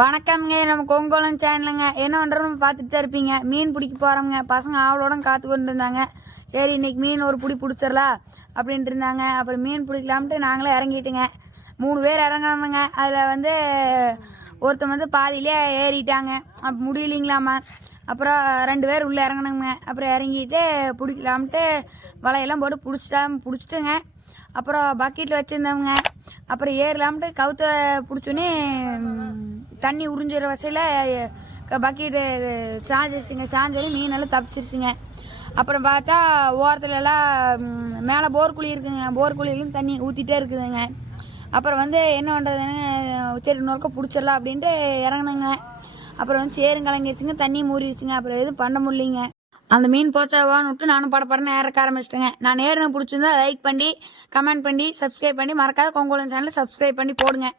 வணக்கம்ங்க. நம்ம கொங்கோலம் சேனலுங்க. என்ன பண்ணுறோம் பார்த்துட்டு தான் இருப்பீங்க. மீன் பிடிக்க போகிறோம்ங்க. பசங்க ஆவலோட காத்து கொண்டு இருந்தாங்க. சரி இன்னைக்கு மீன் ஒரு பிடிச்சிடலாம் அப்படின்ட்டு இருந்தாங்க. அப்புறம் மீன் பிடிக்கலாம்ட்டு நாங்களே இறங்கிட்டுங்க. 3 பேர் இறங்கினோமுங்க. அதில் ஒருத்தன் பாதியிலே ஏறிட்டாங்க. அப்போ முடியலைங்களாமா. அப்புறம் 2 பேர் உள்ளே இறங்கினோங்க. அப்புறம் இறங்கிட்டு பிடிக்கலாம்ட்டு வலையெல்லாம் போட்டு பிடிச்சிட்டுங்க. அப்புறம் பக்கெட்டில் வச்சுருந்தோங்க. அப்புறம் ஏறலாம்ட்டு கவுத்த பிடிச்சோன்னே தண்ணி உறிஞ்சிற வசையில் பக்கெட்டு சாஞ்சோடனே மீனெல்லாம் தப்பிச்சிருச்சுங்க. அப்புறம் பார்த்தா ஓரத்துல எல்லாம் மேலே போர் குழி இருக்குதுங்க. போர் குழியிலும் தண்ணி ஊற்றிட்டே இருக்குதுங்க. அப்புறம் என்ன பண்ணுறதுன்னு சரி இன்னொருக்க பிடிச்சிடலாம் அப்படின்ட்டு இறங்கினேங்க. அப்புறம் சேரும் கலங்கிடுச்சுங்க. தண்ணி மூறிடுச்சுங்க. அப்புறம் எதுவும் பண்ண முடியலைங்க. அந்த மீன் போச்சாவான்னு விட்டு நானும் படப்படன்னு ஏறக்க ஆரம்பிச்சிட்டேங்க. நான் நேரில் பிடிச்சிருந்தா லைக் பண்ணி கமெண்ட் பண்ணி சப்ஸ்கிரைப் பண்ணி மறக்காத கொங்கோலம் சேனலை சப்ஸ்கிரைப் பண்ணி போடுங்க.